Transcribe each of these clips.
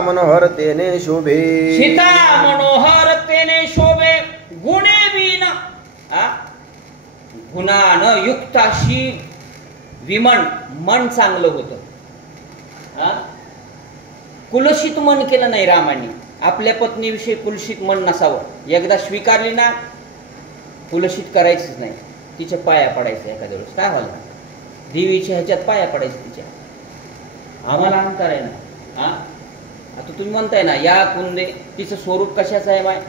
मनोहर तेने शोभे, सीता मनोहर तेने शोभे, गुणे विन गुणानं युक्त अशी विमन, मन चांगलं होतं. कुलसित मन केलं नाही रामाने. आपल्या पत्नीविषयी कुलसित मन नसावं. एकदा स्वीकारली ना कुलसित करायचंच नाही. तिच्या पाया पडायचं एखाद्या वेळेस. काय व्हायला देवीच्या ह्याच्यात पाया पडायचं तिच्या. आम्हाला अहंकार आहे ना. आता तुम्ही म्हणताय ना या कुंदे, तिचं स्वरूप कशाचं आहे माय?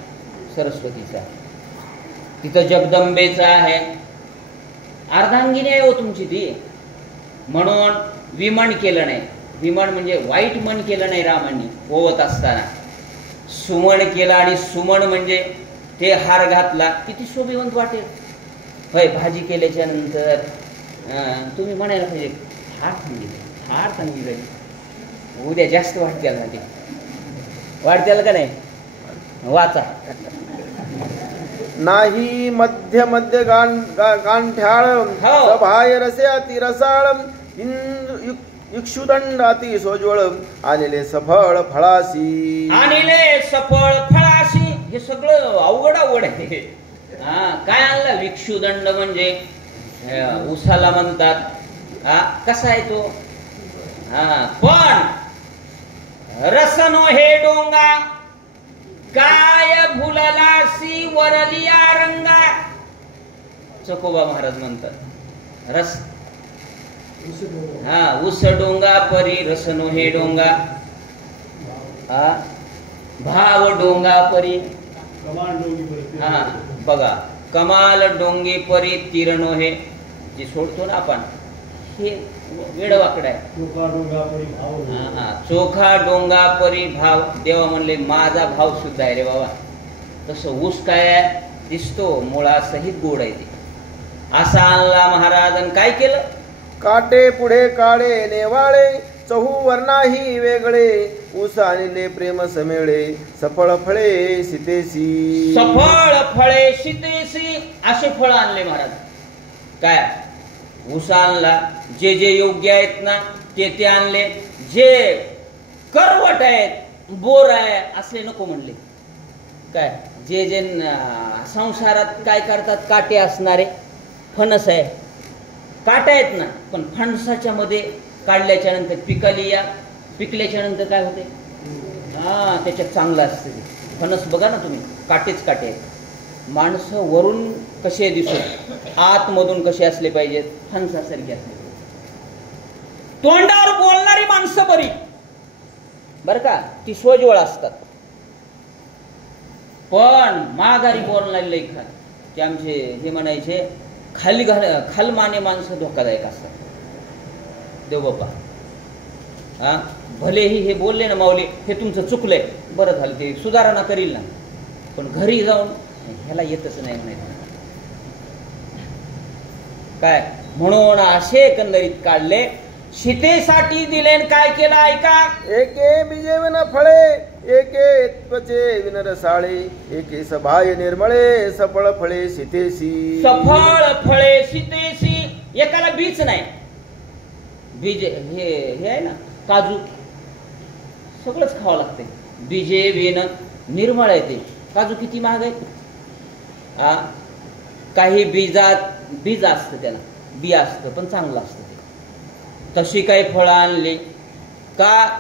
सरस्वतीचं आहे. तिथं जगदंबेचं आहे. अर्धांगिनी आहे हो तुमची ती. म्हणून विमन केलं नाही. विमन म्हणजे वाईट मन केलं नाही रामांनी ओवत असताना. सुमन केला. आणि सुमन म्हणजे ते हार घातला. किती शोभिवंत वाटेल. होय भाजी केल्याच्या नंतर तुम्ही म्हणायला पाहिजे फार चांगली फार चांगली झाली. उद्या जास्त वाटत्याल ना ते. वाटत्याल का नाही? वाचा. नाही मध्य मध्य गांठ्याळ, सभाय रसे अति रसाळ, इक्षुदंड अति सोज्वळ, आणले सफळ फळासी. आणले सफळ फळासी. हे सगळं अवघड आहे. काय आणलं? विक्षुदंड म्हणजे उसाला म्हणतात. कसा आहे तो? पण रसनो हे डोंगा, काय भुललासी वरलिया रंगा. चकोबा महाराज म्हणतात रस उस डोंगा परी रसनो हे डोंगा, भाव डोंगा परी. बघा कमाल डोंगे परी तीरनो हे जे सोडतो ना आपण, हे वेडवाकड आहे. चोखा डोंगा परी भाव. देवा म्हणले माझा भाव सुद्धा आहे रे बाबा. तसं ऊस काय आहे? दिसतो मुळासहित गोड आहे ते. असा आणला महाराजांनी. काय केलं? काटे पुढे काळे नेवाळे, चहू वर्णाही वेगळे, ऊस आणले प्रेम समेळे, सफळ फळे सीतेसी. सफळ फळे सीतेसी असे फळ आणले महाराज. काय? ऊस आणला. जे जे योग्य आहेत ना ते आणले. जे करवट आहेत बोर आहे असले नको म्हणले. काय? जे जे संसारात काय करतात काटे असणारे, फणस आहे काटे आहेत ना, पण फणसाच्या मध्ये काढल्याच्या नंतर पिकल्याच्या नंतर काय होते? त्याच्यात चांगलं असते. फणस बघा ना तुम्ही, काटेच काटे आहेत. माणसं वरून कसे दिसत, आतमधून कसे असले पाहिजेत? फणसासारखे असले. तोंडावर बोलणारी माणसं बरी बर का, ती सोज्वळ असतात. पण माघारी बोलणारी लई खाल. ते आमचे हे म्हणायचे खालमाने माणसं धोकादायक असतात. देव बाप्पा भलेही हे बोलले ना माऊली हे तुमचं चुकलंय, बरं झालं ते सुधारणा करील ना, पण घरी जाऊन ह्याला येतच नाही म्हणायचं. काय? म्हणून असे एकंदरीत काढले. सीतेसाठी दिले. काय केलं ऐका? एके बीजे विन फळे, एके त्वचे विन रसाळे, एके सभाय निर्मळे, सफळ फळे सीतेसी. सफळ फळे सीतेसी. एकाला बीज नाही. बीज हे आहे ना काजू, सगळंच खावं लागते. बीजे विन निर्मळ आहे ते. काजू किती महाग आहे. काही बीजात बीज असतं, त्याला बी असतं पण चांगलं असतं ते. तशी काही फळं आणली का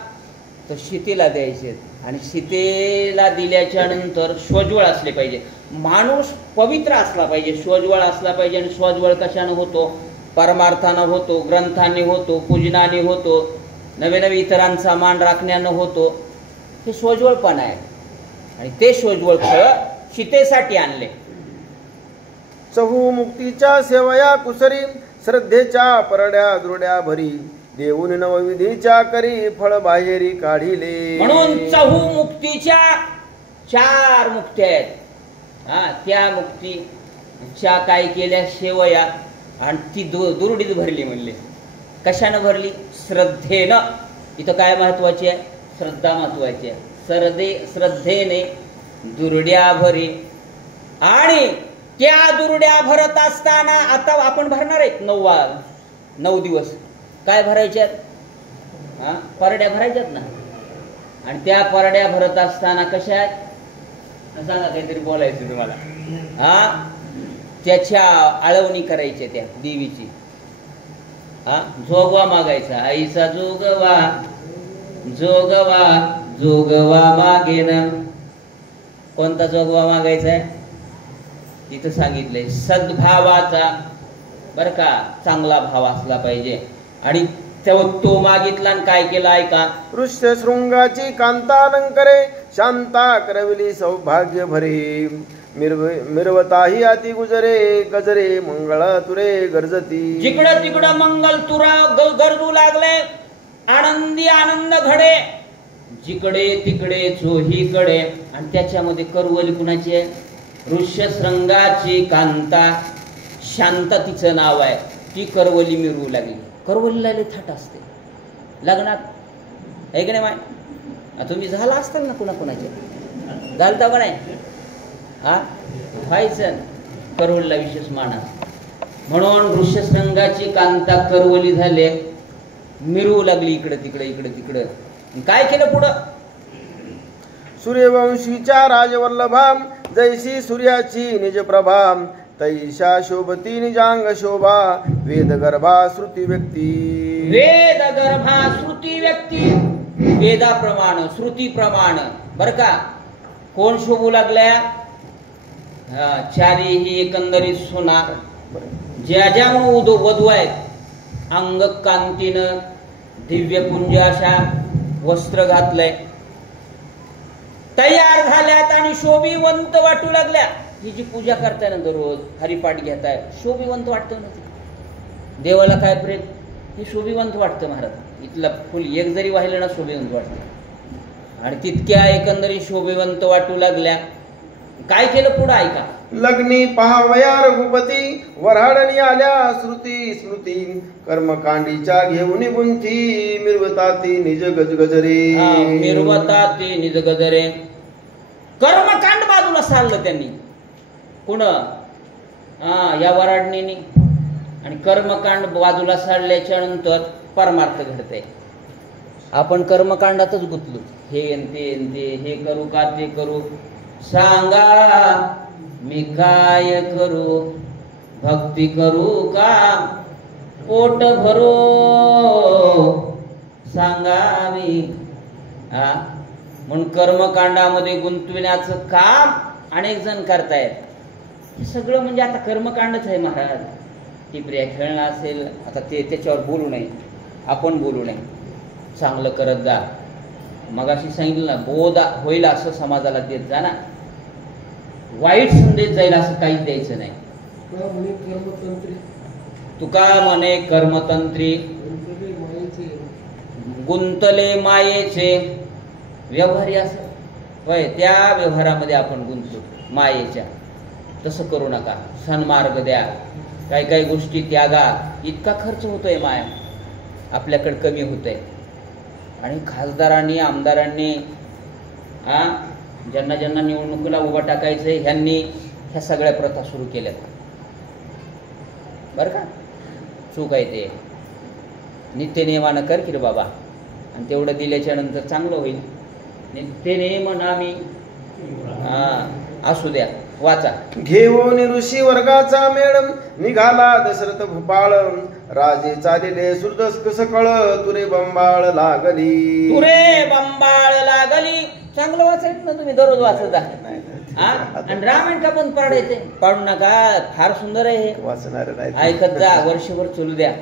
तर सीतेला द्यायचे. आणि सीतेला दिल्याच्या नंतर स्वज्वळ असले पाहिजे. माणूस पवित्र असला पाहिजे, स्वज्वळ असला पाहिजे. आणि स्वज्वळ कशानं होतो? परमार्थानं होतो, ग्रंथांनी होतो, पूजनाने होतो, नवे नवे इतरांचा मान राखण्यानं होतो. हे स्वज्वळपण आहे. आणि ते स्वज्वळ फळ सीतेसाठी आणले. चहू मुक्तीच्या सेवया कुसरी, श्रद्धेच्या परड्या दुरड्या भरी, देऊन नवविधीच्या करी फळ बाहेरी काढिले. म्हणून चहू मुक्तीच्या 4 मुक्त्या आहेत. त्या मुक्तीच्या काय केल्या? सेवया. आणि ती दुरडीत भरली म्हणले. कशानं भरली? श्रद्धेनं. इथं काय महत्वाची आहे? श्रद्धा महत्वाची आहे. श्रद्धेने दुरड्या भरी. आणि त्या दुरड्या भरत असताना आता आपण भरणार आहेत 9 दिवस. काय भरायच्यात? परड्या भरायच्यात ना. आणि त्या परड्या भरत असताना कशा आहेत सांगा, काहीतरी बोलायचं तुम्हाला. हा, त्याच्या आळवणी करायच्या त्या देवीची. हा, जोगवा मागायचा, आईचा जोगवा जोगवा जोगवा मागेन. कोणता जोगवा मागायचा आहे इथं सांगितलंय, सद्भावाचा. बरं का, चांगला भाव असला पाहिजे. आणि तो मागितला आणि काय केलं ऐका, ऋष्य शृंगाची कांतालंकरे शांता करविली सौभाग्य भरे. मिरवताही अति गुजरे गजरे मंगळ तुरे गरजती. जिकडं तिकडं मंगल तुरा गरजू लागले, आनंदी आनंद घडे जिकडे तिकडे चोहीकडे. आणि त्याच्यामध्ये करवली कुणाची आहे, ऋष्यशृंगाची कांता, शांता तिचं नाव आहे. ती करवली मिरवू लागली. करवलीला लय थाट असते लग्नात, आहे की नाही माय? तुम्ही झाला असताल ना कुणाकुणाच्या, झालं तर नाही? हा, व्हायचं. करवलीला विशेष मान असतो. म्हणून ऋष्यशृंगाची कांता करवली झाले, मिरवू लागली इकडे तिकडे इकडे तिकडे. काय केलं पुढं, सूर्यवंशीच्या राजवल्लभा जैसी सूर्याची निज प्रभा. तैशा शोभती निजांग शोभा वेदगर्भा श्रुती व्यक्ती. वेदगर्भा श्रुती व्यक्ती, वेदाप्रमाण श्रुतीप्रमाण. बर का, कोण शोभू लागल्या, चारीही एकंदरीत सुना. ज्या ज्या वधू आहेत अंग कांतीनं दिव्य पुंज अशा वस्त्र घातलंय, तयार झाल्यात आणि शोभिवंत वाटू लागल्या. ही जी पूजा करताय ना दररोज, हरिपाठ घेताय, शोभिवंत वाटतं ना ते. देवाला काय प्रेम, हे शोभिवंत वाटतं महाराज. इथलं फुल एक जरी वाहिलं ना शोभिवंत वाटतं. आणि तितक्या एकंदरीत शोभिवंत वाटू लागल्या. काय केलं पुढं ऐका, लग्नी पहावया रघुपती वऱ्हाडणी आल्या श्रुती स्मृती. कर्मकांडीच्या घेऊन गुंथी मिरवताती निज गजगजरे. मिरवताती निज गजरे. कर्मकांड बाजूला सारलं त्यांनी, कुण या वराडणीने. आणि कर्मकांड बाजूला सारल्याच्या नंतर परमार्थ घडतंय. आपण कर्मकांडातच गुंतलो, हे ते हे करू का ते करू, सांगा मी काय करू, भक्ती करू का पोट भरू, सांगा मी. म्हणून कर्मकांडामध्ये गुंतविण्याचं काम अनेक जण करतायत. हे सगळं म्हणजे आता कर्मकांडच आहे महाराज. टिपऱ्या खेळणं असेल, आता ते त्याच्यावर बोलू नये, आपण बोलू नये. चांगलं करत जा. मगाशी सांगितलं ना, बोध होईल असं समाजाला देत जा ना, वाईट संदेश जाईल असं काहीच द्यायचं नाही. तुका म्हणे कर्मतंत्री गुंतले मायेचे. व्यवहारी असं होय, त्या व्यवहारामध्ये आपण गुंतलो मायेच्या. तसं करू नका. सन्मार्ग द्या, काही काही गोष्टी त्यागा. इतका खर्च होतोय माया, आपल्याकडे कमी होतोय. आणि खासदारांनी आमदारांनी ज्यांना ज्यांना निवडणुकीला उभं टाकायचंय ह्यांनी ह्या सगळ्या प्रथा सुरू केल्यात. बरं का, चूक आहे ते. नित्यनियमानं कर की रे बाबा, आणि तेवढं दिल्याच्या नंतर चांगलं होईल. नित्यनियम आम्ही असू द्या. वाचा, घेऊन ऋषी वर्गाचा मेळ निघाला दशरथ भूपाळ. राजे चालिले सुरदस्क सकळ तुरे बंबाळ लागली. तुरे बंबाळ लागली. चांगलं वाचायचं ना तुम्ही, दररोज वाचत आणि रामायण का पण पाडायचे, पाडू नका. फार सुंदर आहे हे, वाचणार नाही ऐकत जा. वर्षभर चलू द्या.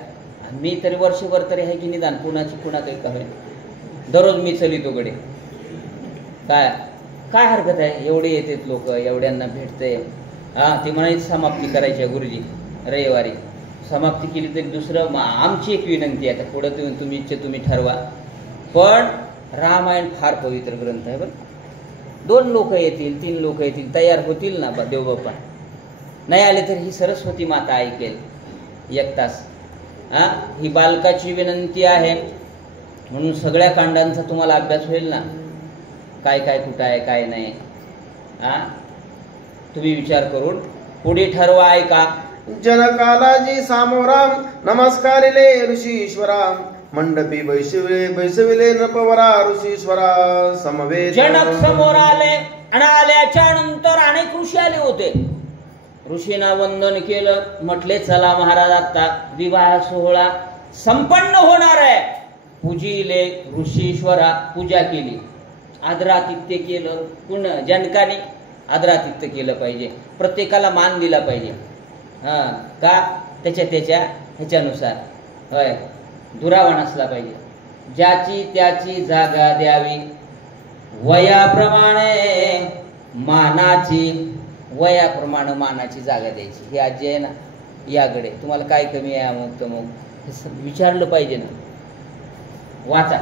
मी तरी वर्षभर तरी आहे की निदान कुणाची कुणा काही कमी. दररोज मी चलितो गडे. काय काय हरकत आहे, एवढे येतात लोक, एवढ्यांना भेटते. ती म्हणायची समाप्ती करायची आहे गुरुजी रविवारी. समाप्ती केली तरी दुसरं आमची एक विनंती आहे, आता पुढं तुम्ही इच्छा तुम्ही ठरवा. पण रामायण फार पवित्र ग्रंथ आहे. बरं, 2 लोक येतील, 3 लोक येतील, तयार होतील ना देवबाप्पा. नाही आले तर ही सरस्वती माता ऐकेल 1 तास. ही बालकाची विनंती आहे. म्हणून सगळ्या कांडांचा तुम्हाला अभ्यास होईल ना, काय काय कुठं आहे काय नाही. तुम्ही विचार करून पुढे ठरवा. ऐका, जनकालाजी सामोराम नमस्कारिले ऋषी ईश्वरा. मंडपी बैसविले नपवरा ऋषीश्वरा समवेत. जनक समोर आले आणि आल्याच्या नंतर अनेक ऋषी आले होते. ऋषींना वंदन केलं. म्हटले चला महाराज, आता विवाह सोहळा संपन्न होणार आहे. पूजिले ऋषीश्वरा, पूजा केली, आदरातिथ्य केलं. पुन्हा जनकाने आदरातिथ्य केलं पाहिजे, प्रत्येकाला मान दिला पाहिजे. का त्याच्या ह्याच्यानुसार होय, दुरावा नसला पाहिजे. ज्याची त्याची जागा द्यावी, वयाप्रमाणे मानाची जागा द्यायची. ही आजी आहे ना, याकडे तुम्हाला काय कमी आहे, अमुक तमुक हे विचारलं पाहिजे ना. वाचा.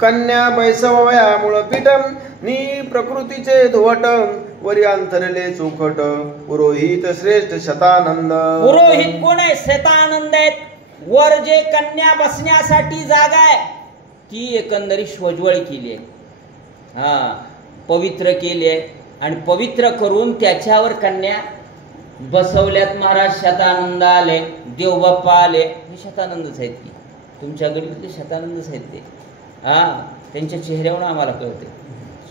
कन्या बैसवयामुळ पीठम नी प्रकृतीचे धुवटम वरी अंतरले चौखट पुरोहित श्रेष्ठ शतानंद. पुरोहित कोण आहे? शतानंद आहेत. वर जे कन्या बसण्यासाठी जागा आहे ती एकंदरीत स्वज्वळ केली आहे, पवित्र केली आहे. आणि पवित्र करून त्याच्यावर कन्या बसवल्यात. महाराज शतानंद आले, देवबाप्पा आले. हे शतानंदच आहेत की तुमच्या गडीतले शतानंदच आहेत ते. त्यांच्या चेहऱ्यावरून आम्हाला कळते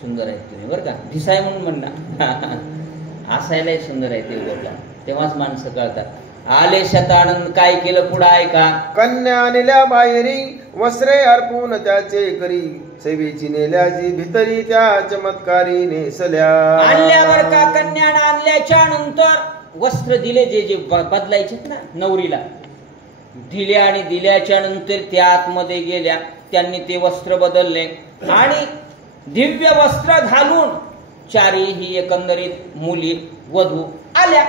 सुंदर आहेत तुम्ही, बरं का. दिसाय म्हणून म्हणणं असायलाही सुंदर आहे देवबाप्पा, तेव्हाच माणसं कळतात. आले शतानंद. काय केलं पुढे ऐका. कन्या नेल्या बाहेरी वस्त्रे अर्पून त्याचे करी सेवेची नेल्याची भितरी त्या चमत्कारी नेसल्या. आणल्यावर का कन्यानं आणल्याच्या नंतर वस्त्र दिले, जे बदलायचे ना नवरीला दिले. आणि दिल्याच्या नंतर त्या आतमध्ये गेल्या, त्यांनी ते वस्त्र बदलले आणि दिव्य वस्त्र घालून चारीही एकंदरीत मुली वधू आल्या.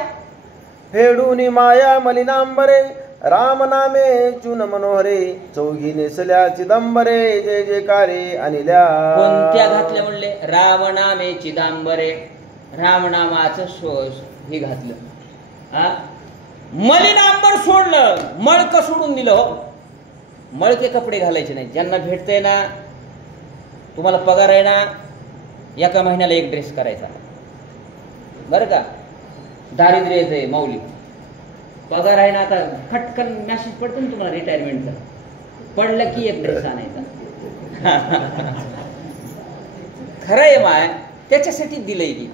फेडूनी माया मलिनांबरे राम नामे चुन मनोहरे चौघी नेसल्या चिदंबरे जय जयकारे अनिल्या. कोणत्या घातल्या म्हणले? राम नामे चिदंबरे. रामनामाचं हे घातलं. मलिनांबर सोडलं, मळक सोडून दिलं. हो, मळके कपडे घालायचे नाही. ज्यांना भेटतंय ना, तुम्हाला पगार आहे ना, एका महिन्याला एक ड्रेस करायचा, बरं का. दारिद्र्य येते माऊली, पगार आहे ना, आता खटकन मॅसेज पडतो ना तुम्हाला रिटायरमेंटचा, पडलं की एक ड्रेस आणायचा. खरं आहे माय, त्याच्यासाठी दिलंय की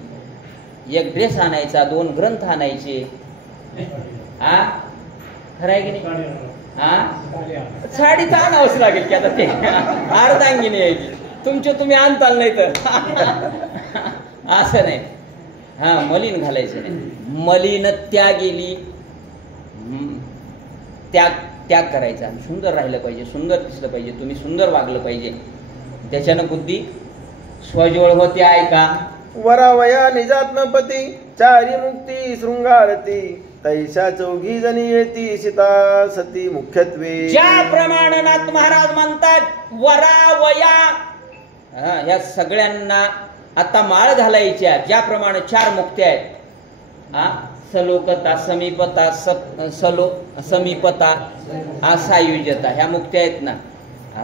एक ड्रेस आणायचा, 2 ग्रंथ आणायचे. खरं आहे की नाही? साडी तर आणावंच लागेल की आता, ते अर्धांगिनी यायची. तुम्ही आणताल नाही तर असं नाही. मलिन घालायचं नाही. मलिन गेली, त्याग करायचा. सुंदर राहिलं पाहिजे, सुंदर दिसलं पाहिजे, तुम्ही सुंदर वागलं पाहिजे. त्याच्यानं बुद्धी स्वज्वळ होते. ऐका. वरावया निजात्मपती चारी मुक्ती शृंगारती तैशा चौघी जणी येती सीता सती मुख्यत्वे. ज्याप्रमाणे नाथ महाराज म्हणतात वरावया, ह्या सगळ्यांना आता माळ घालायच्या. ज्याप्रमाणे 4 मुक्त्या आहेत, सलोकता, समीपता, समीपता, सायुज्यता, ह्या मुक्त्या आहेत ना.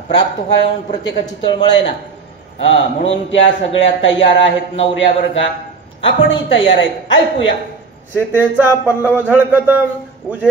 प्राप्त व्हावून प्रत्येकाची तळमळ आहे ना. म्हणून त्या सगळ्या तयार आहेत नवऱ्यावर का. आपणही तयार आहेत. ऐकूया. सीतेचा पल्लव झळकत उजे